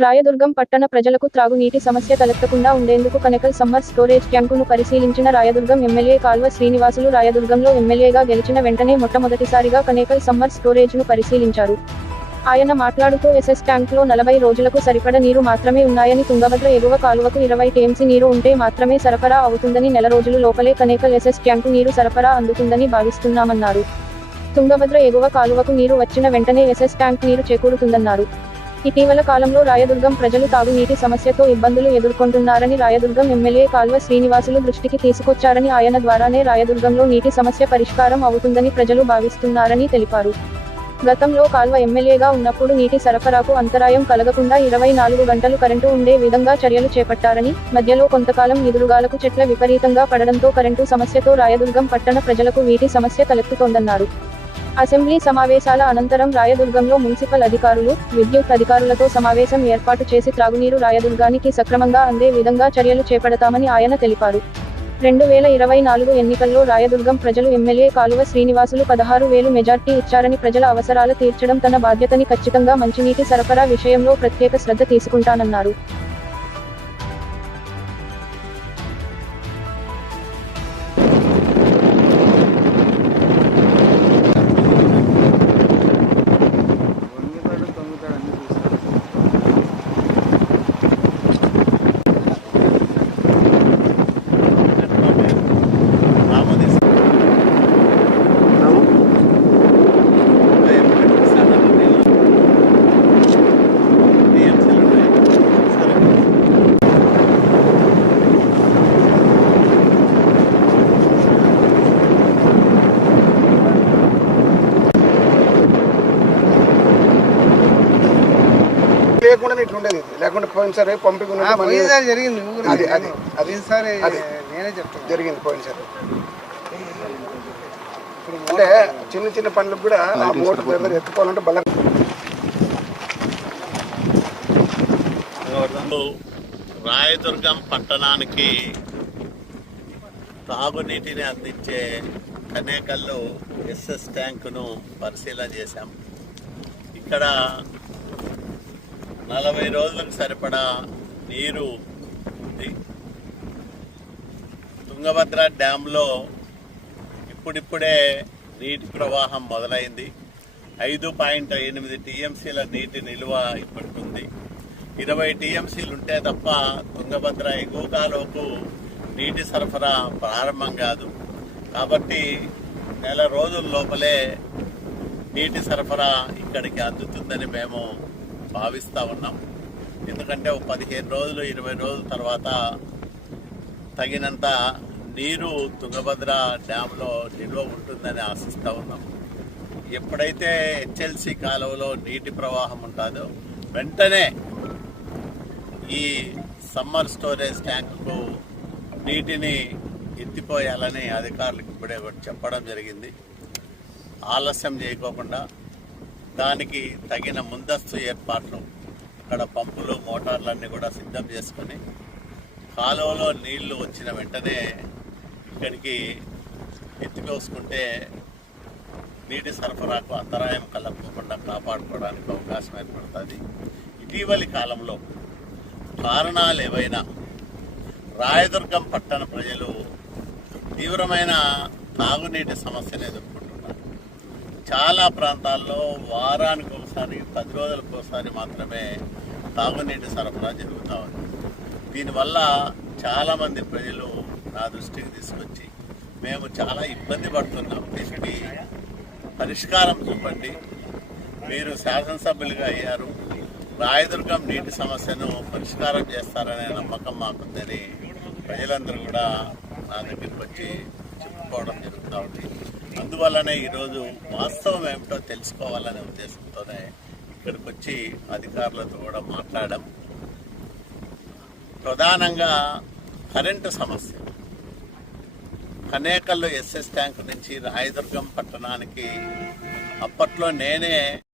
రాయదుర్గం పట్టణ ప్రజలకు త్రాగునీటి సమస్య తలెత్తకుండా ఉండేందుకు కనెకల్ సమ్మర్ స్టోరేజ్ ట్యాంకును పరిశీలించిన రాయదుర్గం ఎమ్మెల్యే కాల్వ శ్రీనివాసులు రాయదుర్గంలో ఎమ్మెల్యేగా గెలిచిన వెంటనే మొట్టమొదటిసారిగా కనెకల్ సమ్మర్ స్టోరేజ్ను పరిశీలించారు. ఆయన మాట్లాడుతూ ఎస్ఎస్ ట్యాంక్లో 40 రోజులకు సరిపడ నీరు మాత్రమే ఉన్నాయని, తుంగభద్ర ఎగువ కాలువకు 20 టీఎంసీ నీరు ఉంటే మాత్రమే సరఫరా అవుతుందని, నెల రోజులు లోపలే కనెకల్ ఎస్ఎస్ ట్యాంకు నీరు సరఫరా అందుతుందని భావిస్తున్నామన్నారు. తుంగభద్ర ఎగువ కాలువకు నీరు వచ్చిన వెంటనే ఎస్ఎస్ ట్యాంక్ నీరు చేకూరుతుందన్నారు. ఇటీవల కాలంలో రాయదుర్గం ప్రజలు తాగునీటి సమస్యతో ఇబ్బందులు ఎదుర్కొంటున్నారని, రాయదుర్గం ఎమ్మెల్యే కాల్వ శ్రీనివాసులు దృష్టికి తీసుకొచ్చారని, ఆయన ద్వారానే రాయదుర్గంలో నీటి సమస్య పరిష్కారం అవుతుందని ప్రజలు భావిస్తున్నారని తెలిపారు. గతంలో కాల్వ ఎమ్మెల్యేగా ఉన్నప్పుడు నీటి సరఫరాకు అంతరాయం కలగకుండా 24 గంటలు కరెంటు ఉండే విధంగా చర్యలు చేపట్టారని, మధ్యలో కొంతకాలం ఎదురుగాలకు చెట్ల విపరీతంగా పడడంతో కరెంటు సమస్యతో రాయదుర్గం పట్టణ ప్రజలకు నీటి సమస్య తలెత్తుతోందన్నారు. అసెంబ్లీ సమావేశాల అనంతరం రాయదుర్గంలో మున్సిపల్ అధికారులు, విద్యుత్ అధికారులతో సమావేశం ఏర్పాటు చేసి త్రాగునీరు రాయదుర్గానికి సక్రమంగా అందే విధంగా చర్యలు చేపడతామని ఆయన తెలిపారు. 2024 ఎన్నికల్లో రాయదుర్గం ప్రజలు ఎమ్మెల్యే కాలువ శ్రీనివాసులు 16,000 మెజార్టీ ఇచ్చారని, ప్రజల అవసరాలు తీర్చడం తన బాధ్యతని, ఖచ్చితంగా మంచినీటి సరఫరా విషయంలో ప్రత్యేక శ్రద్ధ తీసుకుంటానన్నారు. లేకుండా ఇట్లుండేది, లేకుండా పోయినసారి పంపిణీ జరిగింది. నేనే చెప్తాను జరిగింది పోయినసారి. అంటే చిన్న చిన్న పనులకు కూడా ఆ మోటార్ దగ్గర ఎత్తుకోవాలంటే బలం. రాయదుర్గం పట్టణానికి తాగునీటిని అందించే కనేకల్లో ఎస్ఎస్ ట్యాంకును పరిశీలన చేశాం. ఇక్కడ 40 రోజులకు సరిపడా నీరు ఉంది. తుంగభద్ర డ్యాంలో ఇప్పుడిప్పుడే నీటి ప్రవాహం మొదలైంది. 5.8 టీఎంసీల నీటి నిల్వ ఇప్పటికుంది. 20 టీఎంసీలు ఉంటే తప్ప తుంగభద్ర ఎగువ కాలువకు నీటి సరఫరా ప్రారంభం కాదు. కాబట్టి నెల రోజుల లోపలే నీటి సరఫరా ఇక్కడికి అందుతుందని మేము భావిస్తూ ఉన్నాం. ఎందుకంటే 15 రోజులు 20 రోజుల తర్వాత తగినంత నీరు తుంగభద్ర డ్యాంలో నిల్వ ఉంటుందని ఆశిస్తూ ఉన్నాం. ఎప్పుడైతే హెచ్ఎల్సి కాలువలో నీటి ప్రవాహం ఉంటుందో వెంటనే ఈ సమ్మర్ స్టోరేజ్ ట్యాంకుకు నీటిని ఎత్తిపోయాలని అధికారులకు ఇప్పుడే చెప్పడం జరిగింది. ఆలస్యం చేయకోకుండా దానికి తగిన ముందస్తు ఏర్పాట్లు, అక్కడ పంపులు మోటార్లన్నీ కూడా సిద్ధం చేసుకొని కాలువలో నీళ్లు వచ్చిన వెంటనే ఇక్కడికి ఎత్తిపోసుకుంటే నీటి సరఫరాకు అంతరాయం కలగకుండా కాపాడుకోవడానికి అవకాశం ఏర్పడుతుంది. ఇటీవలి కాలంలో కారణాలు ఏవైనా రాయదుర్గం పట్టణ ప్రజలు తీవ్రమైన తాగునీటి సమస్యను ఎదుర్కొంటున్నారు. చాలా ప్రాంతాల్లో వారానికి ఒకసారి 10 రోజులకు ఒకసారి మాత్రమే తాగునీటి సరఫరా జరుగుతూ ఉంది. దీనివల్ల చాలామంది ప్రజలు నా దృష్టికి తీసుకొచ్చి మేము చాలా ఇబ్బంది పడుతున్నాం, దీనికి పరిష్కారం చూపండి, మీరు శాసనసభ్యులుగా అయ్యారు, రాయదుర్గం నీటి సమస్యను పరిష్కారం చేస్తారనే నమ్మకం మాకుందని ప్రజలందరూ కూడా నా దగ్గరికి వచ్చి చెప్పుకోవడం జరుగుతూ ఉంది. అందువల్లనే ఈరోజు వాస్తవం ఏమిటో తెలుసుకోవాలనే ఉద్దేశంతోనే ఇక్కడికి వచ్చి అధికారులతో కూడా మాట్లాడడం. ప్రధానంగా కరెంటు సమస్య. కనేకల్లో ఎస్ఎస్ ట్యాంక్ నుంచి రాయదుర్గం పట్టణానికి అప్పట్లో నేనే